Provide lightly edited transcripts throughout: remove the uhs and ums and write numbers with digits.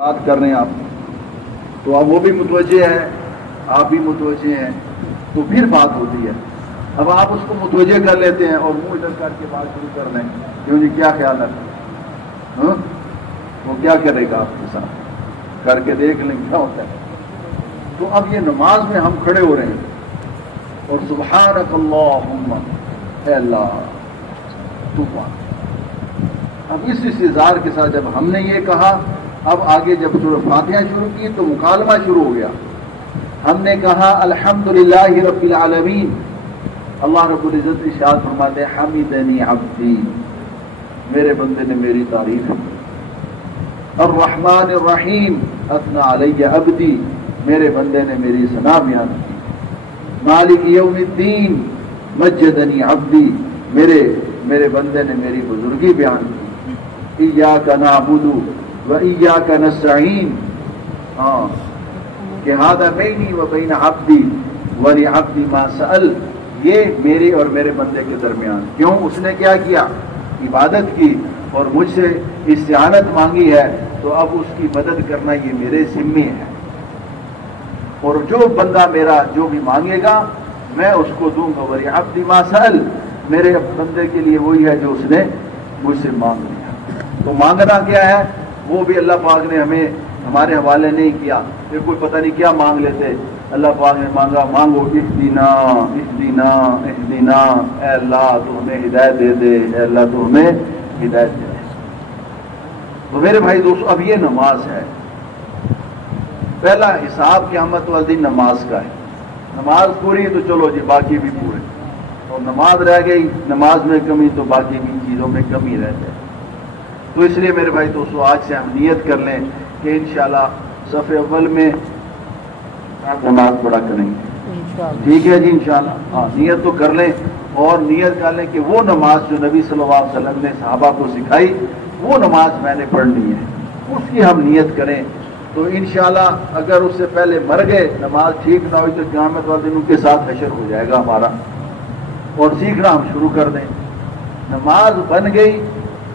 بات کر رہے ہیں آپ، تو اب وہ بھی متوجہ ہے، آپ بھی متوجہ ہیں، تو پھر بات ہوتی ہے۔ اب آپ اس کو متوجہ کر لیتے ہیں اور منہ ادھر کر کے بات شروع کر دیں، کیوں جی کیا خیال ہے؟ وہ کیا کرے گا آپ کے ساتھ؟ کر کے دیکھ لیں کیا ہوتا ہے۔ تو اب یہ نماز میں ہم کھڑے ہو رہے ہیں اور سبحانک اللہم، اے اللہ تو پاک۔ اب اس استظہار کے ساتھ جب ہم نے یہ کہا، اب آگے جب سورۃ فاتحہ شروع کی تو مکالمہ شروع ہو گیا۔ ہم نے کہا الحمدللہ رب العالمین، اللہ رب العزت ارشاد فرماتے ہیں حمدنی عبدی، میرے بندے نے میری تعریف کی۔ الرحمن الرحیم اثنى علی عبدی، میرے بندے نے میری ثنا بیان کی۔ مالک یوم الدین مجدنی عبدی، میرے بندے نے میری بزرگی بیان کی۔ ایاک نعبد و ایاک نستعین، کہ ھذا بینی و بین عبدی ولعبدی ما سأل، یہ میرے اور میرے بندے کے درمیان۔ کیوں؟ اس نے کیا کیا؟ عبادت کی اور مجھ سے استعانت مانگی ہے، تو اب اس کی مدد کرنا یہ میرے ذمے ہے، اور جو بندہ میرا جو بھی مانگے گا میں اس کو دوں گا۔ ولعبدی ما سأل، میرے بندے کے لیے وہی ہے جو اس نے مجھ سے مانگ لیا۔ تو مانگنا کیا ہے وہ بھی اللہ پاک نے ہمیں ہمارے حوالے نہیں کیا، پھر کوئی پتہ نہیں کیا مانگ لیتے۔ اللہ پاک نے مانگا، مانگو اہدنا اہدنا اہدنا، اے اللہ تو ہمیں ہدایت دے دے، اے اللہ تو ہمیں ہدایت دے دے۔ تو میرے بھائی دوستو، اب یہ نماز ہے، پہلا حساب قیامت والے دن نماز کا ہے۔ نماز پوری تو چلو جی باقی بھی پورے، اور نماز رہ گئی، نماز میں کمی تو باقی بھی چیزوں میں کمی رہ جائے۔ تو اس لیے میرے بھائی دوستو آج سے ہم نیت کر لیں کہ انشاءاللہ صف اول میں نماز پڑھا کریں گے، ٹھیک ہے جی انشاءاللہ۔ ہاں نیت تو کر لیں، اور نیت کر لیں کہ وہ نماز جو نبی صلی اللہ علیہ وسلم نے صحابہ کو سکھائی وہ نماز میں نے پڑھنی ہے، اس کی ہم نیت کریں۔ تو انشاءاللہ اگر اس سے پہلے مر گئے، نماز ٹھیک نہ ہوئی، تو قیامت والے دن ان کے ساتھ حشر ہو جائے گا ہمارا، اور سیکھنا ہم شروع کر دیں۔ نماز بن گئی،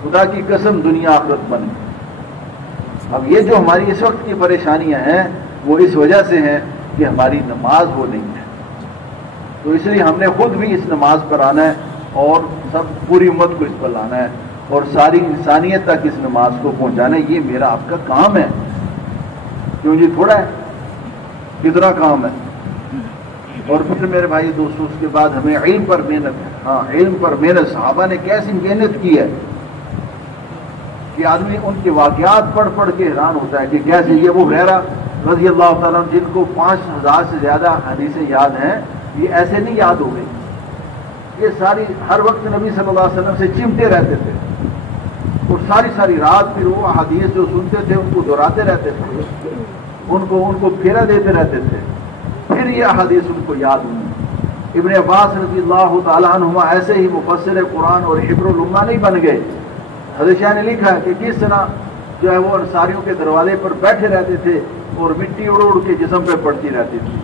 خدا کی قسم دنیا آخرت بن گئی۔ اب یہ جو ہماری اس وقت کی پریشانیاں ہیں وہ اس وجہ سے ہیں کہ ہماری نماز وہ نہیں ہے۔ تو اس لیے ہم نے خود بھی اس نماز پر آنا ہے، اور سب پوری امت کو اس پر لانا ہے، اور ساری انسانیت تک اس نماز کو پہنچانا ہے۔ یہ میرا آپ کا کام ہے، کیوں جی تھوڑا ہے، کتنا کام ہے۔ اور پھر میرے بھائی دوستوں اس کے بعد ہمیں علم پر محنت ہے۔ ہاں علم پر محنت، صحابہ نے کیسی محنت کی ہے کہ آدمی ان کے واقعات پڑھ پڑھ کے حیران ہوتا ہے کہ کیسے یہ ابو ہریرہ رضی اللہ تعالیٰ عنہ، جن کو 5000 سے زیادہ حدیثیں یاد ہیں، یہ ایسے نہیں یاد ہو گئی، یہ ساری ہر وقت نبی صلی اللہ علیہ وسلم سے چمٹے رہتے تھے، اور ساری رات پھر وہ حدیث جو سنتے تھے ان کو دہراتے رہتے تھے، ان کو پھیرا دیتے رہتے تھے، پھر یہ احادیث ان کو یاد ہوئی۔ ابن عباس رضی اللہ تعالیٰ عنہما ایسے ہی مفسر قرآن اور حبر الامہ نہیں بن گئے۔ حضرت شاہ نے لکھا ہے کہ کس طرح جو ہے وہ انصاریوں کے دروازے پر بیٹھے رہتے تھے اور مٹی اڑ اڑ کے جسم پہ پڑتی رہتی تھی،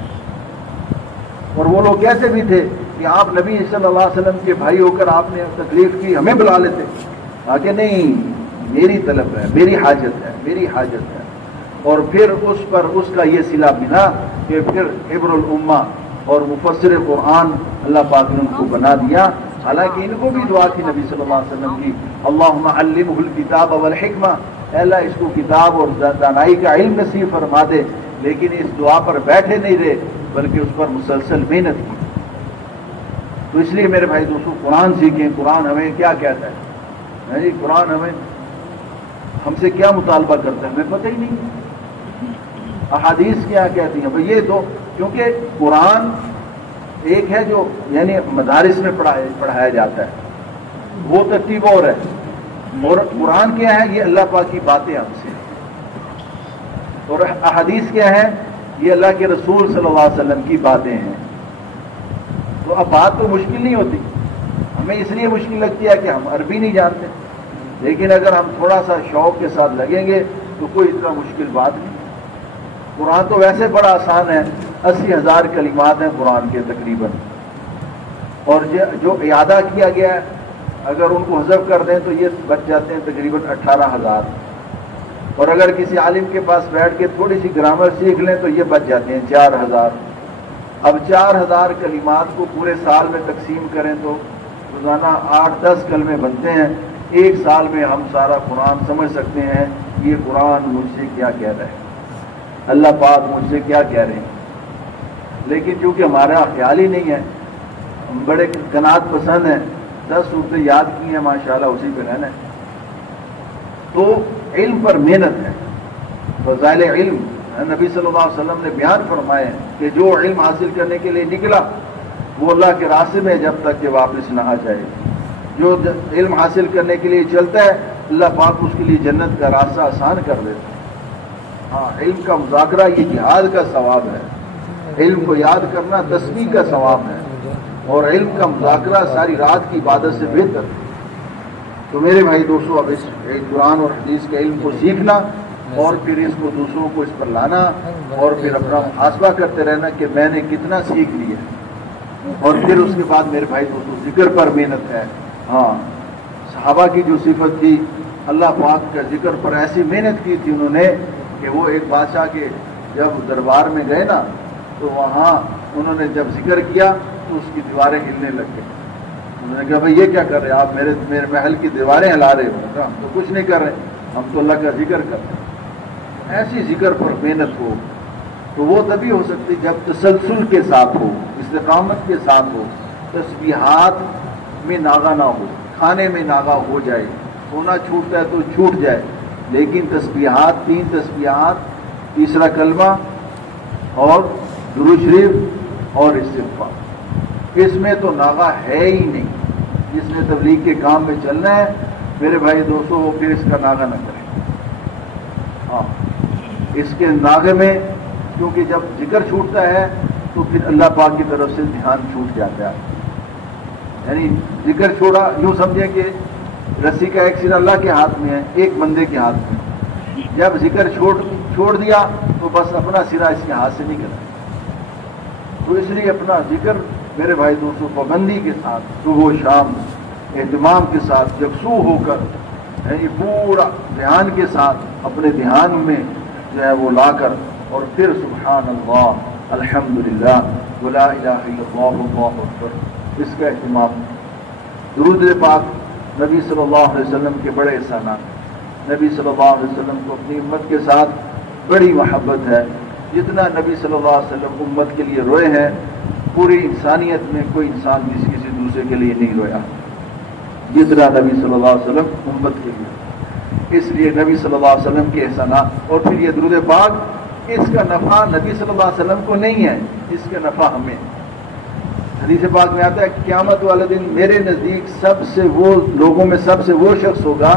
اور وہ لوگ کیسے بھی تھے کہ آپ نبی صلی اللہ علیہ وسلم کے بھائی ہو کر آپ نے تکلیف کی، ہمیں بلا لیتے، کہ نہیں میری طلب ہے، میری حاجت ہے، میری حاجت ہے۔ اور پھر اس کا یہ صلہ بنا کہ پھر حبر الامہ اور مفسر قرآن اللہ پاک نے ان کو بنا دیا۔ حالانکہ ان کو بھی دعا تھی نبی صلی اللہ علیہ وسلم کی، اللہم علمہ الکتاب والحکمہ، اے اللہ اس کو کتاب اور دانائی کا علم نصیب فرما دے۔ لیکن اس دعا پر بیٹھے نہیں رہے بلکہ اس پر مسلسل محنت کی۔ تو اس لیے میرے بھائی دوستو قرآن سیکھیں۔ قرآن ہمیں کیا کہتا ہے جی؟ قرآن ہم سے کیا مطالبہ کرتا ہے ہمیں پتہ ہی نہیں۔ احادیث کیا کہتی ہیں بھئی؟ یہ تو کیونکہ قرآن ایک ہے جو یعنی مدارس میں پڑھایا جاتا ہے، وہ ترتیب اور ہے، اور قرآن کیا ہے؟ یہ اللہ پاک کی باتیں ہم سے، اور احادیث کیا ہے؟ یہ اللہ کے رسول صلی اللہ علیہ وسلم کی باتیں ہیں۔ تو اب بات تو مشکل نہیں ہوتی، ہمیں اس لیے مشکل لگتی ہے کہ ہم عربی نہیں جانتے، لیکن اگر ہم تھوڑا سا شوق کے ساتھ لگیں گے تو کوئی اتنا مشکل بات نہیں۔ قرآن تو ویسے بڑا آسان ہے، 80,000 کلمات ہیں قرآن کے تقریباً، اور جو اعادہ کیا گیا ہے اگر ان کو حذف کر دیں تو یہ بچ جاتے ہیں تقریباً 18,000۔ اور اگر کسی عالم کے پاس بیٹھ کے تھوڑی سی گرامر سیکھ لیں تو یہ بچ جاتے ہیں 4000۔ اب 4000 کلمات کو پورے سال میں تقسیم کریں تو روزانہ 8-10 کلمے بنتے ہیں۔ ایک سال میں ہم سارا قرآن سمجھ سکتے ہیں یہ قرآن مجھ سے کیا کہہ رہا ہے، اللہ پاک مجھ سے کیا کہہ رہے ہیں۔ لیکن چونکہ ہمارا خیال ہی نہیں ہے، ہم بڑے قناعت پسند ہیں، 10 صورتیں یاد کی ہیں ماشاءاللہ، اسی پہ رہنا ہے۔ تو علم پر محنت ہے، فضائل علم نبی صلی اللہ علیہ وسلم نے بیان فرمائے کہ جو علم حاصل کرنے کے لیے نکلا وہ اللہ کے راستے میں جب تک کہ واپس نہ آ جائے، جو علم حاصل کرنے کے لیے چلتا ہے اللہ پاک اس کے لیے جنت کا راستہ آسان کر دیتا ہے۔ ہاں، علم کا مذاکرہ یہ جہاد کا ثواب ہے، علم کو یاد کرنا تسبیح کا ثواب ہے، اور علم کا مذاکرہ ساری رات کی عبادت سے بہتر ہے۔ تو میرے بھائی دوستو، اب اس قرآن اور حدیث کے علم کو سیکھنا اور پھر اس کو دوسروں کو اس پر لانا اور پھر اپنا محاسبہ کرتے رہنا کہ میں نے کتنا سیکھ لیا، اور پھر اس کے بعد میرے بھائی دوستو ذکر پر محنت ہے۔ ہاں، صحابہ کی جو صفت تھی، اللہ پاک کا ذکر پر ایسی محنت کی تھی انہوں نے کہ وہ ایک بادشاہ کے جب دربار میں گئے نا تو وہاں انہوں نے جب ذکر کیا تو اس کی دیواریں ہلنے لگ گئی۔ انہوں نے کہا بھائی یہ کیا کر رہے ہیں آپ، میرے محل کی دیواریں ہلا رہے ہو؟ ہم تو کچھ نہیں کر رہے، ہم تو اللہ کا ذکر کر رہے ہیں۔ ایسی ذکر پر محنت ہو تو وہ تبھی ہو سکتی جب تسلسل کے ساتھ ہو، استقامت کے ساتھ ہو، تسبیحات میں ناغہ نہ ہو، کھانے میں ناغہ ہو جائے، سونا چھوٹتا ہے تو چھوٹ جائے، لیکن تسبیحات 3 تسبیحات، تیسرا کلمہ اور درود شریف اور استغفار، اس میں تو ناغہ ہے ہی نہیں۔ جس نے تبلیغ کے کام میں چلنا ہے میرے بھائی دوستو وہ پھر اس کا ناغہ نہ کرے۔ ہاں، اس کے ناغے میں کیونکہ جب ذکر چھوٹتا ہے تو پھر اللہ پاک کی طرف سے دھیان چھوٹ جاتا ہے، یعنی ذکر چھوڑا، یوں سمجھیں کہ رسی کا ایک سرا اللہ کے ہاتھ میں ہے، ایک بندے کے ہاتھ میں، جب ذکر چھوڑ دیا تو بس اپنا سرا اس کے ہاتھ سے نہیں گیا۔ تو اس لیے اپنا ذکر میرے بھائی دوستوں پابندی کے ساتھ، صبح و شام اہتمام کے ساتھ یکسو ہو کر، یعنی پورا دھیان کے ساتھ اپنے دھیان میں جو ہے وہ لا کر، اور پھر سبحان اللہ الحمدللہ ولا الہ الا اللہ اللہ اکبر، اس کا اہتمام۔ درود پاک نبی صلی اللہ علیہ وسلم کے بڑے احسانات، نبی صلی اللہ علیہ وسلم کو اپنی امت کے ساتھ بڑی محبت ہے، جتنا نبی صلی اللہ علیہ وسلم امت کے لیے روئے ہیں پوری انسانیت میں کوئی انسان کسی دوسرے کے لیے نہیں رویا جتنا نبی صلی اللہ علیہ وسلم امت کے لیے۔ اس لیے نبی صلی اللہ علیہ وسلم کے احسانات، اور پھر یہ درود پاک، اس کا نفع نبی صلی اللہ علیہ وسلم کو نہیں ہے، اس کا نفع ہمیں۔ حدیث پاک میں آتا ہے قیامت والے دن میرے نزدیک سب سے وہ لوگوں میں سب سے وہ شخص ہوگا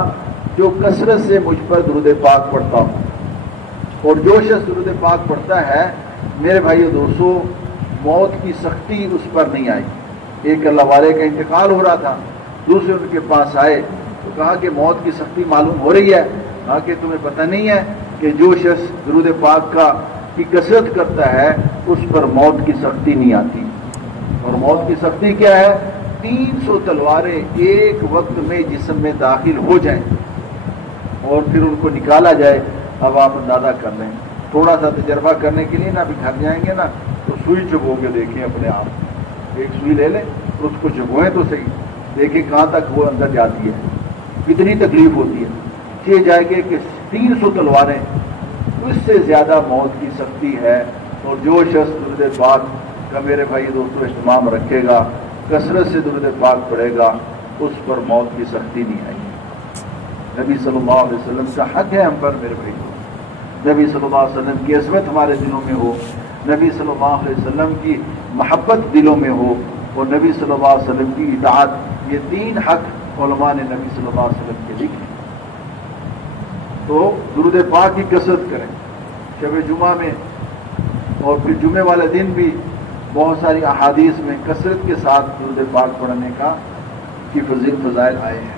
جو کثرت سے مجھ پر درود پاک پڑھتا ہو، اور جو شخص درود پاک پڑھتا ہے میرے بھائیو دوستو موت کی سختی اس پر نہیں آئی۔ ایک اللہ والے کا انتقال ہو رہا تھا، دوسرے ان کے پاس آئے تو کہا کہ موت کی سختی معلوم ہو رہی ہے، کہا کہ تمہیں پتہ نہیں ہے کہ جو شخص درود پاک کی کثرت کرتا ہے اس پر موت کی سختی نہیں آتی۔ اور موت کی سختی کیا ہے؟ 300 تلواریں ایک وقت میں جسم میں داخل ہو جائیں اور پھر ان کو نکالا جائے۔ اب آپ اندازہ کر لیں، تھوڑا سا تجربہ کرنے کے لیے نا ابھی گھر جائیں گے نا تو سوئی چبو کے دیکھیں اپنے آپ، ایک سوئی لے لیں تو اس کو چبوئیں تو صحیح، دیکھیں کہاں تک وہ اندر جاتی ہے، کتنی تکلیف ہوتی ہے۔ یہ جائے گے کہ 300 تلواریں، اس سے زیادہ موت کی سختی ہے۔ اور جو شخص درود پاک کا میرے بھائی دوستو اہتمام رکھے گا، کثرت سے درود پاک پڑھے گا، اس پر موت کی سختی نہیں آئے گی۔ نبی صلی اللہ علیہ وسلم کا حق ہے ہم پر میرے بھائی، نبی صلی اللہ علیہ وسلم کی عظمت ہمارے دلوں میں ہو، نبی صلی اللہ علیہ وسلم کی محبت دلوں میں ہو، اور نبی صلی اللہ علیہ وسلم کی اطاعت۔ یہ 3 حق علماء نے نبی صلی اللہ علیہ وسلم کے لکھے۔ تو درود پاک کی کثرت کریں شب جمعہ میں، اور پھر جمعے والے دن بھی بہت ساری احادیث میں کثرت کے ساتھ درود پاک پڑھنے کی فضائل آئے ہیں،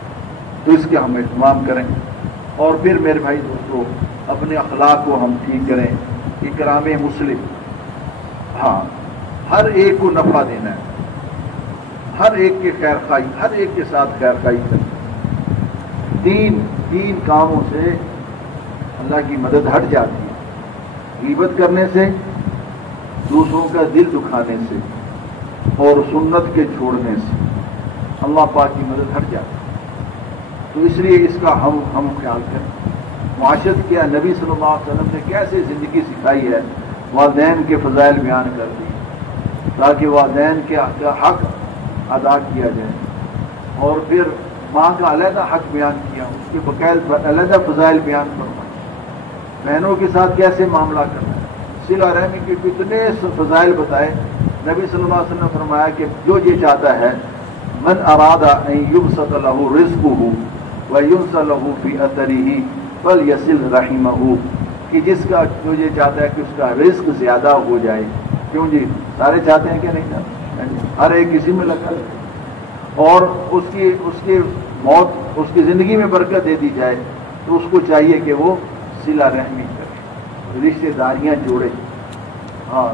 تو اس کے ہم اہتمام کریں۔ اور پھر میرے بھائی دوستو اپنے اخلاق کو ہم ٹھیک کریں، اکرام مسلم، ہاں ہر ایک کو نفع دینا ہے، ہر ایک کے خیر خواہی، ہر ایک کے ساتھ خیر خواہی کریں۔ تین کاموں سے اللہ کی مدد ہٹ جاتی ہے. غیبت کرنے سے، دوسروں کا دل دکھانے سے اور سنت کے چھوڑنے سے اللہ پاک کی مدد ہٹ جاتی ہے. تو اس لیے اس کا ہم خیال کریں. معاشرت کیا نبی صلی اللہ علیہ وسلم نے کیسے زندگی سکھائی ہے، والدین کے فضائل بیان کر دی تاکہ والدین کے حق ادا کیا جائے، اور پھر ماں کا علیحدہ حق بیان کیا، اس کے باقاعدہ علیحدہ فضائل بیان فرمائے. بہنوں کے ساتھ کیسے معاملہ کرنا ہے، صلہ رحمی کے کتنے فضائل بتائے. نبی صلی اللہ علیہ وسلم نے فرمایا کہ جو یہ چاہتا ہے من اراد ان یبسط له رزقه وینسى له فی اثره فلیصل رحمه، کہ جس کا جو یہ چاہتا ہے کہ اس کا رزق زیادہ ہو جائے. کیوں جی، سارے چاہتے ہیں کہ نہیں چاہتے؟ ہر ایک کسی میں لگا ہے. اور اس کی موت، اس کی زندگی میں برکت دے دی جائے تو اس کو چاہیے کہ وہ صلہ رحمی کرے، رشتے داریاں جوڑے. ہاں،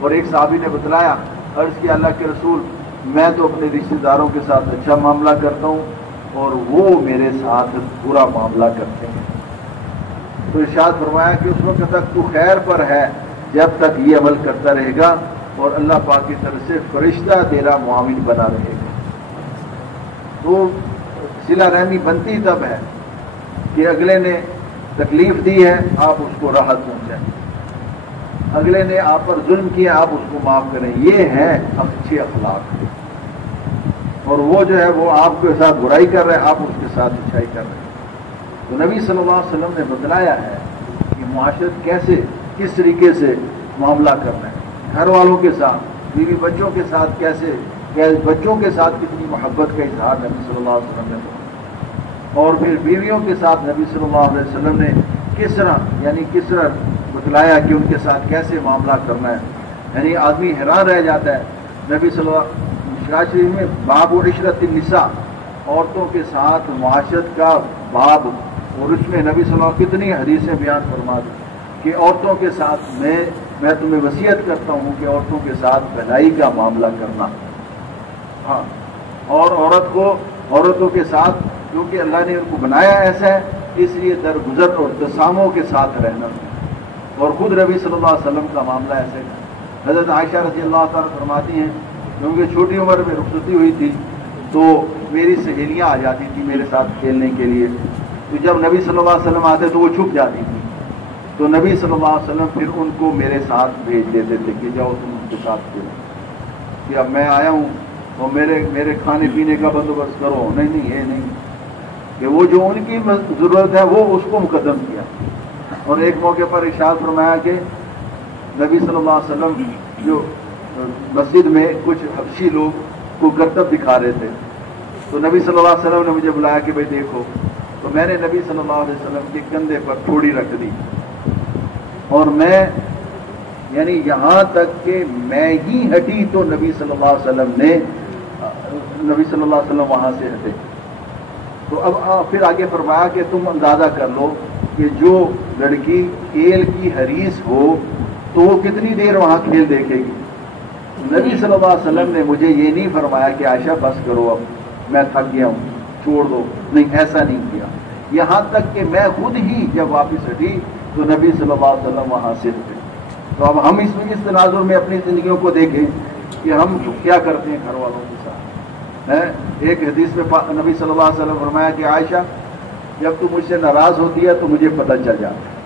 اور ایک صحابی نے بتلایا، عرض کیا اللہ کے رسول میں تو اپنے رشتے داروں کے ساتھ اچھا معاملہ کرتا ہوں اور وہ میرے ساتھ برا معاملہ کرتے ہیں. تو ارشاد فرمایا کہ اس وقت تک تو خیر پر ہے جب تک یہ عمل کرتا رہے گا اور اللہ پاک کی طرف سے فرشتہ تیرا معاون بنا رہے گا. تو صلہ رحمی بنتی تب ہے کہ اگلے نے تکلیف دی ہے، آپ اس کو راحت پہنچائیں. اگلے نے آپ پر ظلم کیا، آپ اس کو معاف کریں. یہ ہے اچھے اخلاق. اور وہ جو ہے وہ آپ کے ساتھ برائی کر رہے ہیں، آپ اس کے ساتھ اچھائی کر رہے ہیں. تو نبی صلی اللہ علیہ وسلم نے بتلایا ہے کہ معاشرت کیسے، کس طریقے سے معاملہ کرنا ہے. گھر والوں کے ساتھ، بیوی بچوں کے ساتھ کیسے، بچوں کے ساتھ کتنی محبت کا اظہار نبی صلی اللہ علیہ وسلم نے کیا، اور پھر بیویوں کے ساتھ نبی صلی اللہ علیہ وسلم نے کس طرح بتلایا کہ ان کے ساتھ کیسے معاملہ کرنا ہے. یعنی آدمی حیران رہ جاتا ہے. نبی صلی اللہ علیہ وسلم شریف میں باب و عشرت النساء، عورتوں کے ساتھ معاشرت کا باب، اور اس میں نبی صلی اللہ علیہ وسلم کتنی حدیثیں بیان فرما دی کہ عورتوں کے ساتھ میں تمہیں وصیت کرتا ہوں کہ عورتوں کے ساتھ بھلائی کا معاملہ کرنا. ہاں، اور عورتوں کے ساتھ کیونکہ اللہ نے ان کو بنایا ایسا ہے، اس لیے درگزر اور تساموں کے ساتھ رہنا. اور خود نبی صلی اللہ علیہ وسلم کا معاملہ ایسے ہے. حضرت عائشہ رضی اللہ تعالیٰ فرماتی ہیں کیونکہ چھوٹی عمر میں رخصتی ہوئی تھی تو میری سہیلیاں آ جاتی تھیں میرے ساتھ کھیلنے کے لیے. تو جب نبی صلی اللہ علیہ وسلم آتے تو وہ چھپ جاتی تھی. تو نبی صلی اللہ علیہ وسلم پھر ان کو میرے ساتھ بھیج دیتے تھے کہ جاؤ تم ان کے ساتھ کھیلو، کہ اب میں آیا ہوں تو میرے کھانے پینے کا بندوبست کرو. نہیں یہ نہیں، کہ وہ جو ان کی ضرورت ہے وہ اس کو مقدم کیا. اور ایک موقع پر ارشاد فرمایا کہ نبی صلی اللہ علیہ وسلم جو مسجد میں کچھ حبشی لوگ کو کرتب دکھا رہے تھے، تو نبی صلی اللہ علیہ وسلم نے مجھے بلایا کہ بھائی دیکھو. تو میں نے نبی صلی اللہ علیہ وسلم کے کندھے پر تھوڑی رکھ دی، اور میں یعنی یہاں تک کہ میں ہی ہٹی تو نبی صلی اللہ علیہ وسلم وہاں سے ہٹے. تو اب پھر آگے فرمایا کہ تم اندازہ کر لو کہ جو لڑکی کھیل کی حریص ہو تو وہ کتنی دیر وہاں کھیل دیکھے گی. نبی صلی اللہ علیہ وسلم نے مجھے یہ نہیں فرمایا کہ عائشہ بس کرو اب میں تھک گیا ہوں چھوڑ دو، نہیں، ایسا نہیں کیا. یہاں تک کہ میں خود ہی جب واپس ہٹی تو نبی صلی اللہ علیہ وسلم وہاں سے ہٹے. تو اب ہم اس تناظر میں اپنی زندگیوں کو دیکھیں کہ ہم کیا کرتے ہیں گھر والوں کے ساتھ. ایک حدیث میں نبی صلی اللہ علیہ وسلم فرمایا کہ عائشہ جب تو مجھ سے ناراض ہوتی ہے تو مجھے پتہ چل جاتا ہے.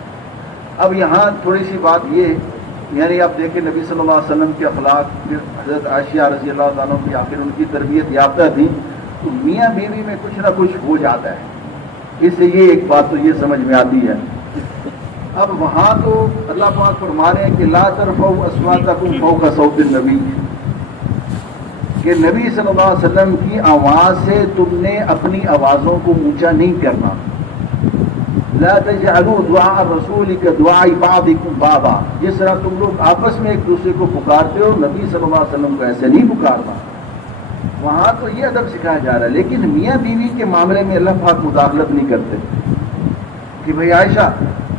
اب یہاں تھوڑی سی بات یہ، یعنی اب دیکھیں نبی صلی اللہ علیہ وسلم کے اخلاق، پھر حضرت عائشہ رضی اللہ تعالیٰ کی آخر ان کی تربیت یافتہ تھی، تو میاں بیوی میں کچھ نہ کچھ ہو جاتا ہے. اس سے یہ ایک بات تو یہ سمجھ میں آتی ہے. اب وہاں تو اللہ پاک فرما رہے ہیں کہ لا ترفعوا اصواتکم فوق صوت النبی، کہ نبی صلی اللہ علیہ وسلم کی آواز سے تم نے اپنی آوازوں کو اونچا نہیں کرنا. لا تجعلوا دعاء الرسول كدعاء بعضكم بعضا، جس طرح تم لوگ آپس میں ایک دوسرے کو پکارتے ہو نبی صلی اللہ علیہ وسلم کو ایسے نہیں پکارنا. وہاں تو یہ ادب سکھایا جا رہا ہے، لیکن میاں بیوی کے معاملے میں اللہ پاک مداخلت نہیں کرتے کہ بھئی عائشہ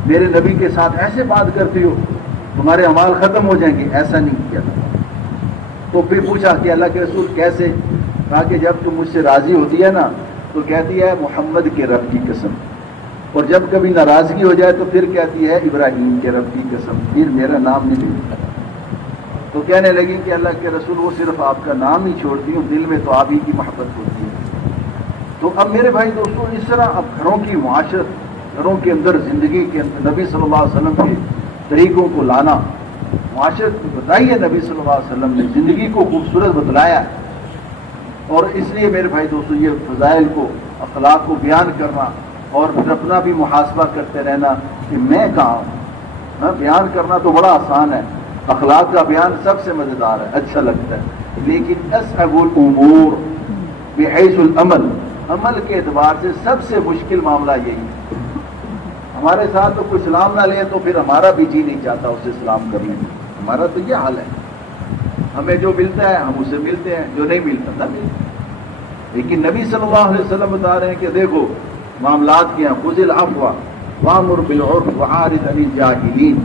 میرے نبی کے ساتھ ایسے بات کرتی ہو تمہارے اعمال ختم ہو جائیں گے. ایسا نہیں کیا تھا. تو پھر پوچھا کہ اللہ کے رسول کیسے؟ کہا کہ جب تم مجھ سے راضی ہوتی ہے نا تو کہتی ہے محمد کے رب کی قسم، اور جب کبھی ناراضگی ہو جائے تو پھر کہتی ہے ابراہیم کے رب کی قسم، پھر میرا نام نہیں لیتا۔ تو کہنے لگی کہ اللہ کے رسول وہ صرف آپ کا نام نہیں چھوڑتی ہوں، دل میں تو آپ ہی کی محبت ہوتی ہے۔ تو اب میرے بھائی دوستوں اس طرح اب گھروں کی معاشرت، گھروں کے اندر زندگی کے اندر نبی صلی اللہ علیہ وسلم کے طریقوں کو لانا، معاشرت کو بتائی ہے نبی صلی اللہ علیہ وسلم نے، زندگی کو خوبصورت بتلایا ہے۔ اور اس لیے میرے بھائی دوستو یہ فضائل کو، اخلاق کو بیان کرنا اور پھر اپنا بھی محاسبہ کرتے رہنا کہ میں کہاں ہوں۔ بیان کرنا تو بڑا آسان ہے، اخلاق کا بیان سب سے مزیدار ہے، اچھا لگتا ہے، لیکن اصعب الامور بحیث العمل، عمل کے اعتبار سے سب سے مشکل معاملہ یہی ہے۔ ہمارے ساتھ تو کوئی سلام نہ لے تو پھر ہمارا بھی جی نہیں چاہتا اسے سلام کرنے میں، ہمارا تو یہ حال ہے، ہمیں جو ملتا ہے ہم اسے ملتے ہیں، جو نہیں ملتا نہ ملتا۔ لیکن نبی صلی اللہ علیہ وسلم بتا رہے ہیں کہ دیکھو معاملات کیا، خذ العفو وامر بالعرف وعارض عن الجاہلین۔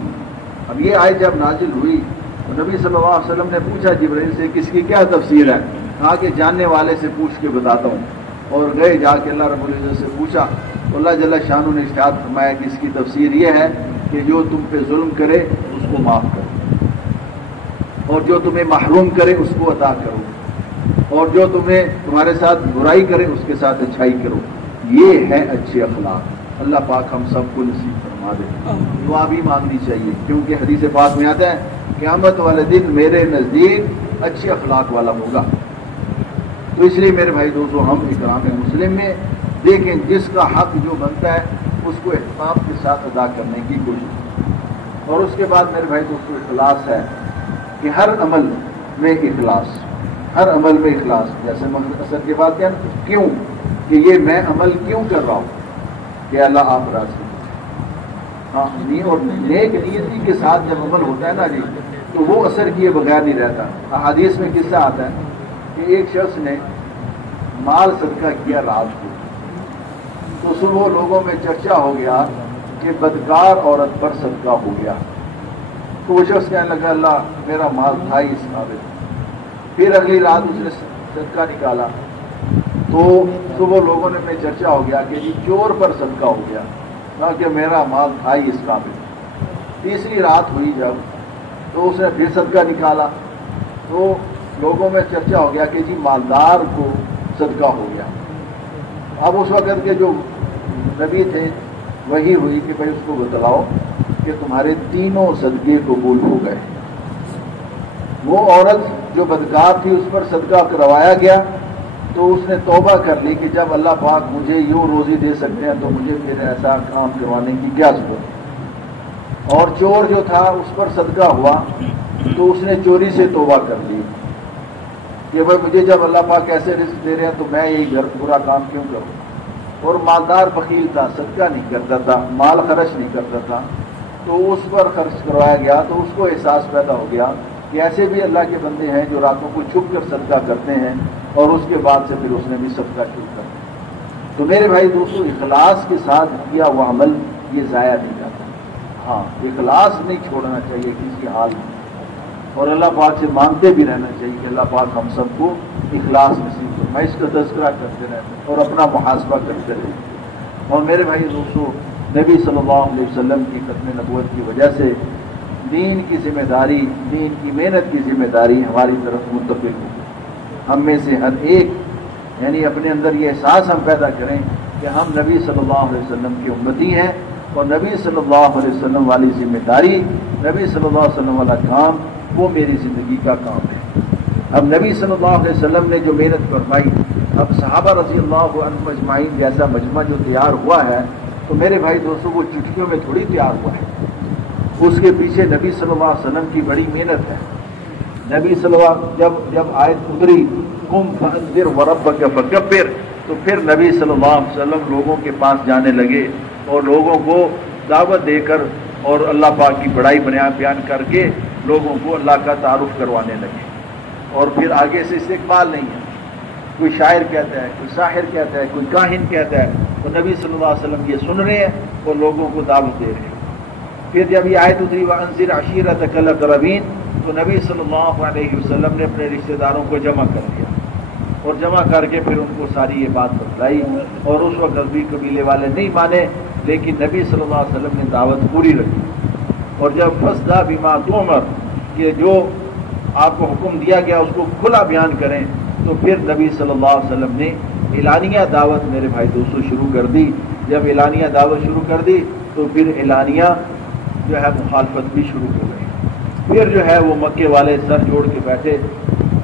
اب یہ آیت جب نازل ہوئی تو نبی صلی اللہ علیہ وسلم نے پوچھا جبرائیل سے کہ اس کی کیا تفسیر ہے؟ کہا کہ جاننے والے سے پوچھ کے بتاتا ہوں، اور گئے جا کے اللہ رب العزت سے پوچھا، تو اللہ جل شانہ نے ارشاد فرمایا کہ اس کی تفسیر یہ ہے کہ جو تم پہ ظلم کرے اس کو معاف کرو، اور جو تمہیں محروم کرے اس کو عطا کرو، اور جو تمہارے ساتھ برائی کرے اس کے ساتھ اچھائی کرو، یہ ہے اچھے اخلاق۔ اللہ پاک ہم سب کو نصیب فرما دے۔ دعا بھی مانگنی چاہیے، کیونکہ حدیث پاک میں آتا ہے قیامت والے دن میرے نزدیک اچھے اخلاق والا ہوگا۔ تو اس لیے میرے بھائی دوستو ہم اکرام مسلم میں دیکھیں جس کا حق جو بنتا ہے اس کو احترام کے ساتھ ادا کرنے کی کوشش۔ اور اس کے بعد میرے بھائی دوستو اخلاص ہے کہ ہر عمل میں اخلاص، ہر عمل میں اخلاص۔ جیسے اثر کے بعد کیا کیوں کہ یہ میں عمل کیوں کر رہا ہوں کہ اللہ آپ راضی، ہاں اور نیک نیتی کے ساتھ جب عمل ہوتا ہے نا جی تو وہ اثر کیے بغیر نہیں رہتا۔ احادیث میں قصہ آتا ہے کہ ایک شخص نے مال صدقہ کیا رات کو، تو صبح لوگوں میں چرچا ہو گیا کہ بدکار عورت پر صدقہ ہو گیا۔ تو وہ شخص کہنے لگا اللہ میرا مال تھا ہی اس قابل۔ پھر اگلی رات اس نے صدقہ نکالا تو صبح لوگوں میں چرچا ہو گیا کہ جی چور پر صدقہ ہو گیا، کہا کہ میرا مال تھا ہی اس قابل۔ تیسری رات ہوئی جب تو اس نے پھر صدقہ نکالا تو لوگوں میں چرچا ہو گیا کہ جی مالدار کو صدقہ ہو گیا۔ اب اس وقت کے جو نبی تھے وہی ہوئی کہ بھائی اس کو بتلاؤ کہ تمہارے تینوں صدقے قبول ہو گئے۔ وہ عورت جو بدکار تھی اس پر صدقہ کروایا گیا تو اس نے توبہ کر لی کہ جب اللہ پاک مجھے یوں روزی دے سکتے ہیں تو مجھے پھر ایسا کام کروانے کی کیا ضرورت۔ اور چور جو تھا اس پر صدقہ ہوا تو اس نے چوری سے توبہ کر لی کہ بھائی مجھے جب اللہ پاک ایسے رزق دے رہے ہیں تو میں یہی برا کام کیوں کروں۔ اور مالدار بخیل تھا، صدقہ نہیں کرتا تھا، مال خرچ نہیں کرتا تھا، تو اس پر خرچ کروایا گیا تو اس کو احساس پیدا ہو گیا کہ ایسے بھی اللہ کے بندے ہیں جو راتوں کو چھپ کر صدقہ کرتے ہیں، اور اس کے بعد سے پھر اس نے بھی صدقہ شروع کر دیا۔ تو میرے بھائی دوستو اخلاص کے ساتھ کیا وہ عمل یہ ضائع نہیں جاتا۔ ہاں اخلاص نہیں چھوڑنا چاہیے کسی حال میں، اور اللہ پاک سے مانگتے بھی رہنا چاہیے کہ اللہ پاک ہم سب کو اخلاص نصیب فرمائے۔ اس کا تذکرہ کرتے رہتے اور اپنا محاسبہ کرتے رہتے۔ اور میرے بھائی دوستو نبی صلی اللہ علیہ وسلم کی ختم نبوت کی وجہ سے دین کی ذمہ داری، دین کی محنت کی ذمہ داری ہماری طرف منتقل ہو۔ ہم میں سے ہر ایک یعنی اپنے اندر یہ احساس ہم پیدا کریں کہ ہم نبی صلی اللہ علیہ وسلم کی امتی ہیں، اور نبی صلی اللہ علیہ وسلم والی ذمہ داری، نبی صلی اللہ علیہ وسلم والا کام وہ میری زندگی کا کام ہے۔ اب نبی صلی اللہ علیہ وسلم نے جو محنت فرمائی، اب صحابہ رضی اللہ عنہم اجمعین جیسا مجمع جو تیار ہوا ہے تو میرے بھائی دوستوں وہ چٹکیوں میں تھوڑی تیار ہوا ہے، اس کے پیچھے نبی صلی اللہ علیہ وسلم کی بڑی محنت ہے۔ نبی صلی اللہ علیہ وسلم جب آیت اتری قم فانذر وربک فکبر، تو پھر نبی صلی اللہ علیہ وسلم لوگوں کے پاس جانے لگے اور لوگوں کو دعوت دے کر اور اللہ پاک کی بڑائی بیان کر کے لوگوں کو اللہ کا تعارف کروانے لگے۔ اور پھر آگے سے استقبال نہیں ہے، کوئی شاعر کہتا ہے، کوئی ساحر کہتا ہے، کوئی کاہن کہتا ہے، تو نبی صلی اللہ علیہ وسلم یہ سن رہے ہیں اور لوگوں کو دعوت دے رہے ہیں۔ پھر جب یہ آیت اتری وانذر عشیرتک الاقربین، تو نبی صلی اللہ علیہ وسلم نے اپنے رشتہ داروں کو جمع کر لیا اور جمع کر کے پھر ان کو ساری یہ بات بتلائی، اور اس وقت بھی قبیلے والے نہیں مانے لیکن نبی صلی اللہ علیہ وسلم نے دعوت پوری رکھی. اور جب فصدع بما تؤمر کہ جو آپ کو حکم دیا گیا اس کو کھلا بیان کریں، تو پھر نبی صلی اللہ علیہ وسلم نے اعلانیہ دعوت میرے بھائی دوستوں شروع کر دی. جب اعلانیہ دعوت شروع کر دی تو پھر اعلانیہ جو ہے مخالفت بھی شروع ہو گئی. پھر جو ہے وہ مکے والے سر جوڑ کے بیٹھے.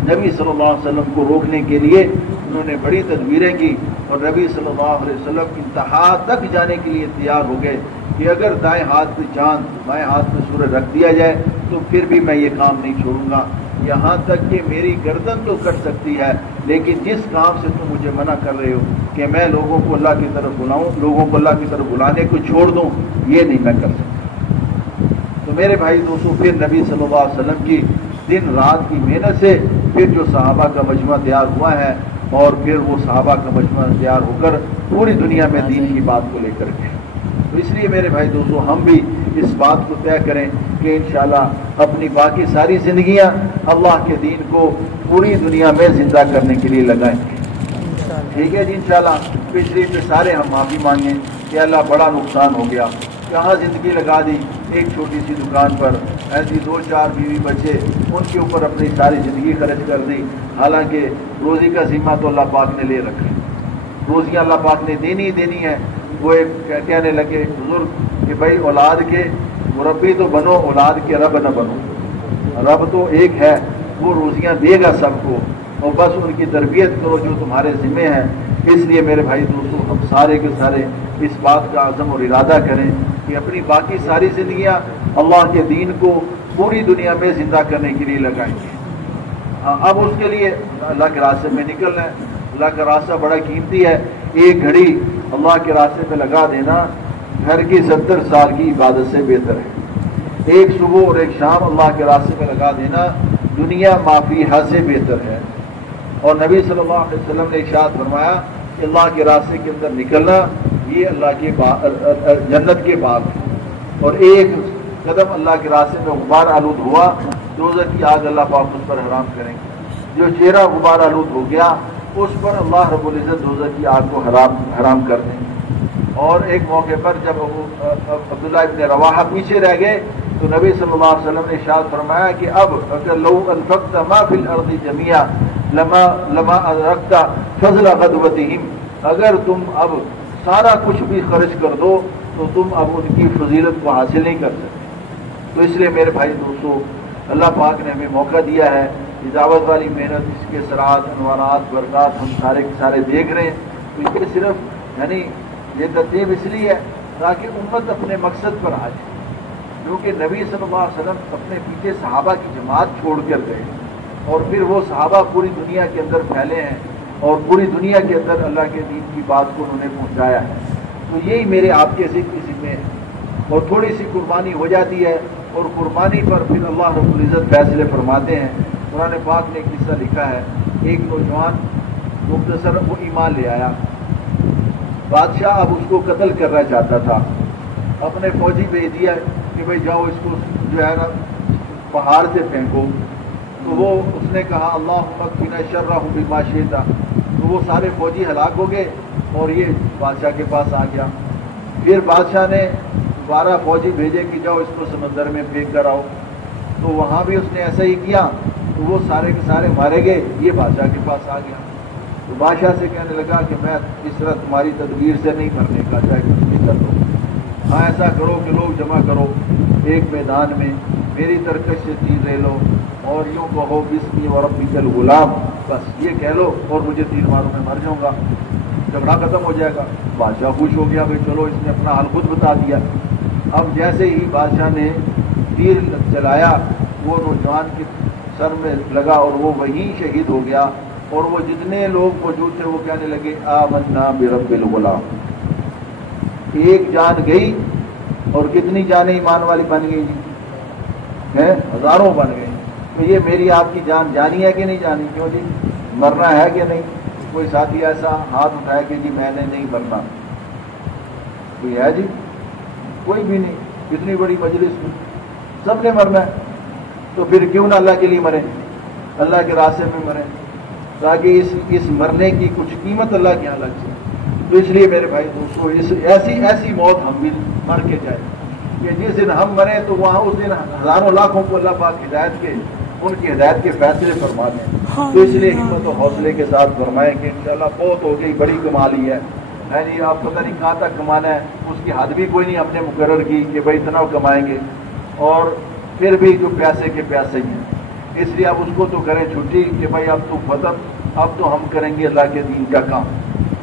نبی صلی اللہ علیہ وسلم کو روکنے کے لیے انہوں نے بڑی تدبیریں کی، اور نبی صلی اللہ علیہ وسلم انتہا تک جانے کے لیے تیار ہو گئے کہ اگر دائیں ہاتھ پہ چاند بائیں ہاتھ پہ سورج رکھ دیا جائے تو پھر بھی میں یہ کام نہیں چھوڑوں گا، یہاں تک کہ میری گردن تو کٹ سکتی ہے، لیکن جس کام سے تم مجھے منع کر رہے ہو کہ میں لوگوں کو اللہ کی طرف بلاؤں، لوگوں کو اللہ کی طرف بلانے کو چھوڑ دوں، یہ نہیں میں کر سکتا. تو میرے بھائی دوستوں پھر نبی صلی اللہ علیہ وسلم کی دن رات کی محنت سے پھر جو صحابہ کا مجمع تیار ہوا ہے، اور پھر وہ صحابہ کا مجمع تیار ہو کر پوری دنیا میں دین کی بات کو لے کر گئے. تو اس لیے میرے بھائی دوستوں ہم بھی اس بات کو طے کریں کہ انشاءاللہ اپنی باقی ساری زندگیاں اللہ کے دین کو پوری دنیا میں زندہ کرنے کے لیے لگائیں گے. ٹھیک ہے جی انشاءاللہ. پچھلی پہ سارے ہم معافی مانگیں کہ اللہ بڑا نقصان ہو گیا، کہاں زندگی لگا دی ایک چھوٹی سی دکان پر، ایسی 2-4 بیوی بچے ان کے اوپر اپنی ساری زندگی خرچ کر دی. حالانکہ روزی کا ذمہ تو اللہ پاک نے لے رکھا ہے، روزیاں اللہ پاک نے دینی ہے. وہ ایک کہنے لگے بزرگ کہ بھائی اولاد کے مربی تو بنو، اولاد کے رب نہ بنو. رب تو ایک ہے، وہ روزیاں دے گا سب کو، اور بس ان کی تربیت کرو جو تمہارے ذمے ہیں. اس لیے میرے بھائی دوستوں ہم سارے کے سارے اس بات کا عزم اور ارادہ کریں کہ اپنی باقی ساری زندگیاں اللہ کے دین کو پوری دنیا میں زندہ کرنے کے لیے لگائیں گے. اب اس کے لیے اللہ کے راستے میں نکلنا ہے. اللہ کا راستہ بڑا قیمتی ہے. ایک گھڑی اللہ کے راستے پہ لگا دینا گھر کی 70 سال کی عبادت سے بہتر ہے. ایک صبح اور ایک شام اللہ کے راستے پہ لگا دینا دنیا معافی حد سے بہتر ہے. اور نبی صلی اللہ علیہ وسلم نے ارشاد فرمایا کہ اللہ کے راستے کے اندر نکلنا یہ اللہ کے جنت کے باغ ہے، اور ایک قدم اللہ کے راستے میں غبار آلود ہوا دوزخ کی آگ اللہ پاک اس پر حرام کریں گے. جو چہرہ غبار آلود ہو گیا اس پر اللہ رب العزت دوزخ کی آگ کو حرام کر دیں گے. اور ایک موقع پر جب عبداللہ ابن رواحہ پیچھے رہ گئے تو نبی صلی اللہ علیہ وسلم نے ارشاد فرمایا کہ اب اگر لو انفقت ما فی الارض جميعا لما ادرکت فضل غدوتہم، اگر تم اب سارا کچھ بھی خرچ کر دو تو تم اب ان کی فضیلت کو حاصل نہیں کر سکتے. تو اس لیے میرے بھائی دوستو اللہ پاک نے ہمیں موقع دیا ہے، دعوت والی محنت، اس کے اثرات، انوارات، برکات ہم سارے کے سارے دیکھ رہے ہیں. تو یہ صرف یعنی یہ ترتیب اس لیے ہے تاکہ امت اپنے مقصد پر آ جائے، کیونکہ نبی صلی اللہ علیہ وسلم اپنے پیچھے صحابہ کی جماعت چھوڑ کر گئے، اور پھر وہ صحابہ پوری دنیا کے اندر پھیلے ہیں اور پوری دنیا کے اندر اللہ کے دین کی بات کو انہوں نے پہنچایا ہے. تو یہی میرے آپ کے ذمے ہے. اور تھوڑی سی قربانی ہو جاتی ہے، اور قربانی پر پھر اللہ رب العزت فیصلے فرماتے ہیں. قرآن پاک نے ایک قصہ لکھا ہے، ایک نوجوان مختصر وہ ایمان لے آیا، بادشاہ اب اس کو قتل کرنا چاہتا تھا، اپنے فوجی بھیج دیا کہ بھائی جاؤ اس کو جو ہے نا پہاڑ سے پھینکو. تو وہ اس نے کہا اللہم اکفنا شرہ بما شئت، تو وہ سارے فوجی ہلاک ہو گئے اور یہ بادشاہ کے پاس آ گیا. پھر بادشاہ نے 12 فوجی بھیجے کہ جاؤ اس کو سمندر میں پھینک کر آؤ. تو وہاں بھی اس نے ایسا ہی کیا، تو وہ سارے کے سارے مارے گئے. یہ بادشاہ کے پاس آ گیا تو بادشاہ سے کہنے لگا کہ میں اس طرح تمہاری تدبیر سے نہیں مرنے کا، چاہے کچھ بھی کر دو. ہاں ایسا کرو کہ لوگ جمع کرو ایک میدان میں، میری ترکش سے تیر لے لو اور یوں کہو بسمی وربک الغلام، بس یہ کہہ لو اور مجھے تیر مارو میں مر جاؤں گا، جھگڑا ختم ہو جائے گا. بادشاہ خوش ہو گیا، بھائی چلو اس نے اپنا حال خود بتا دیا. اب جیسے ہی بادشاہ نے تیر چلایا وہ نوجوان کے سر میں لگا اور وہ وہیں شہید ہو گیا. اور وہ جتنے لوگ موجود تھے وہ کہنے لگے آمنا برب الغلام. ایک جان گئی اور کتنی جانیں ایمان والی بن گئی جی، ہزاروں بن گئی. تو یہ میری آپ کی جان جانی ہے کہ نہیں جانی؟ کیوں جی مرنا ہے کہ نہیں؟ کوئی ساتھی ایسا ہاتھ اٹھائے کہ جی میں نے نہیں مرنا، کوئی ہے جی؟ کوئی بھی نہیں. اتنی بڑی مجلس میں سب نے مرنا ہے، تو پھر کیوں نہ اللہ کے لیے مریں، اللہ کے راستے میں مریں، تاکہ اس مرنے کی کچھ قیمت اللہ کے یہاں لگ جائے. تو اس لیے میرے بھائی دوستوں ایسی موت ہم بھی مر کے جائیں کہ جس دن ہم مریں تو وہاں اس دن ہزاروں لاکھوں کو اللہ پاک ان کی ہدایت کے فیصلے فرما دیں. تو اس لیے ہمت و حوصلے کے ساتھ فرمائیں کہ انشاءاللہ بہت ہو گئی، بڑی کما لی ہے جی، آپ پتہ نہیں کہاں تک کمانا ہے، اس کی حد بھی کوئی نہیں ہم نے مقرر کی کہ بھائی اتنا کمائیں گے، اور پھر بھی جو پیسے کے پیسے ہی ہیں. اس لیے آپ اس کو تو کریں چھٹی کہ بھائی اب تو ختم، اب تو ہم کریں گے اللہ کے دین کا کام.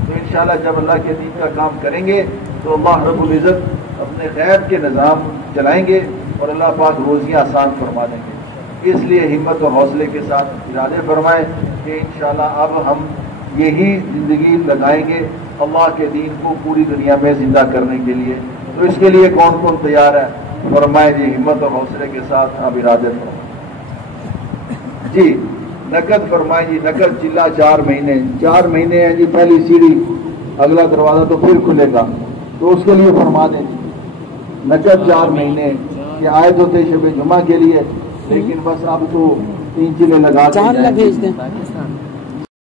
تو انشاءاللہ جب اللہ کے دین کا کام کریں گے تو اللہ رب العزت اپنے غیب کے نظام چلائیں گے اور اللہ پاک روزیاں آسان فرما دیں گے. اس لیے ہمت اور حوصلے کے ساتھ ارادے فرمائیں کہ انشاءاللہ اب ہم یہی زندگی لگائیں گے اللہ کے دین کو پوری دنیا میں زندہ کرنے کے لیے. تو اس کے لیے کون کون تیار ہے؟ فرمائیں جی ہمت اور حوصلے کے ساتھ اب ارادے فرمائیں. جی نقد فرمائیں جی، نقد چلا 4 مہینے ہیں جی. پہلی سیڑھی اگلا دروازہ تو پھر کھلے گا، تو اس کے لیے فرما دیں جی نقد 4 مہینے کہ آئے تو تھے شب جمعہ کے لیے، لیکن بس اب تو 3 چلے لگا کے